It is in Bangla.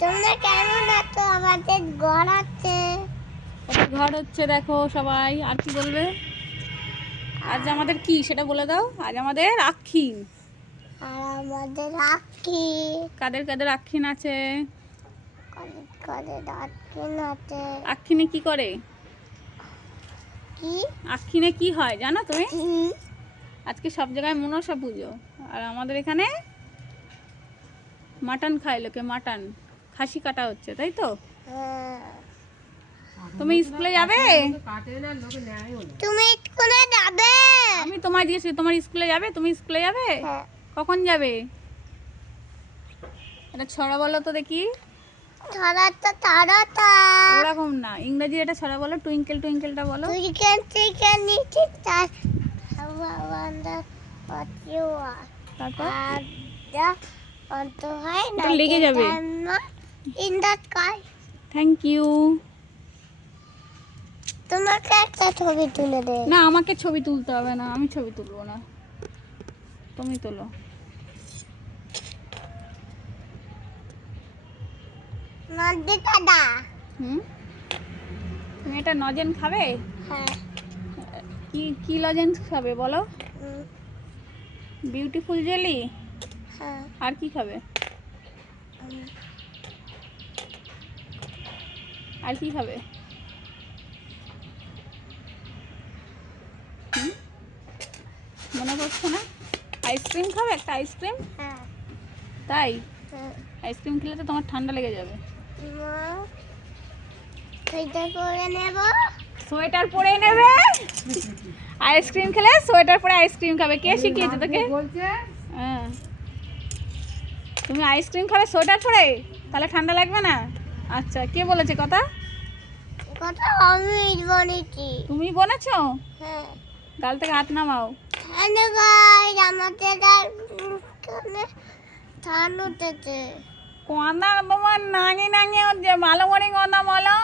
তোমরা কেমন আছো? আমাদের ঘর আছে। ঘর হচ্ছে দেখো সবাই। আর কি বলবে? আজ আমাদের কি সেটা বলে দাও। আজ আমাদের আক্ষিন। আর আমাদের আখি কাদের কাদের আক্ষিন আছে? কাদের আখি আছে। আক্ষিনে কি করে? কি আক্ষিনে কি হয় জানো তুমি? কি? আজকে সব জায়গায় মনসা পুজো, আর আমাদের এখানে মাটন খায় লোকে। মাটন খাসি কাটা হচ্ছে, তাই তো? তুমি স্কুলে যাবে? তুমি স্কুলে যাবে? আমি তোমায় দিয়েছি, তোমার স্কুলে যাবে? তুমি স্কুলে যাবে? হ্যাঁ। কখন যাবে? এটা ছড়া বলো তো দেখি। ছড়াটা তারাটা ওরকম না, ইংরেজি এটা ছড়া বলো। টুইঙ্কেল টুইঙ্কেলটা বলো। তুই কেন থেকে নিচে তার বান্দা পাতিওয়া তারপর আর যা অন্ত হয় না এটা লেগে যাবে। In the sky. Thank you. তোমাকে একটা ছবি তুলে দে। না, আমাকে ছবি তুলতে হবে না, আমি ছবি তুলবো না, তুমি তোলো। নদী কাদা। তুমি এটা নজেন খাবে? হ্যাঁ। কি কি লজেন্স খাবে বলো? Beautiful jelly. হ্যাঁ। আর কি খাবে? আর কি খাবে? মনে পড়ছে না? আইসক্রিম খাবে? একটা আইসক্রিম। হ্যাঁ। তাই? হ্যাঁ। আইসক্রিম খেলে তো তোমার ঠান্ডা লেগে যাবে। সোয়েটার পরে নেব। সোয়েটার পরে নেবে? আইসক্রিম খেলে সোয়েটার পরে আইসক্রিম খাবে? কে শিখিয়েছে তোকে? হ্যাঁ, তুমি আইসক্রিম খাবে সোয়েটার পরে? তাহলে ঠান্ডা লাগবে না? আচ্ছা, কে বলেছে কথা? কথা আমি বলেছি। তুমি বলেছো? হ্যাঁ। গাল থেকে হাত নামাও। হ্যালো গাইস, আমাদের এখানে ধান উঠেছে। কথা তোমার নাঙে নাঙে হচ্ছে, ভালো করে কথা বলো।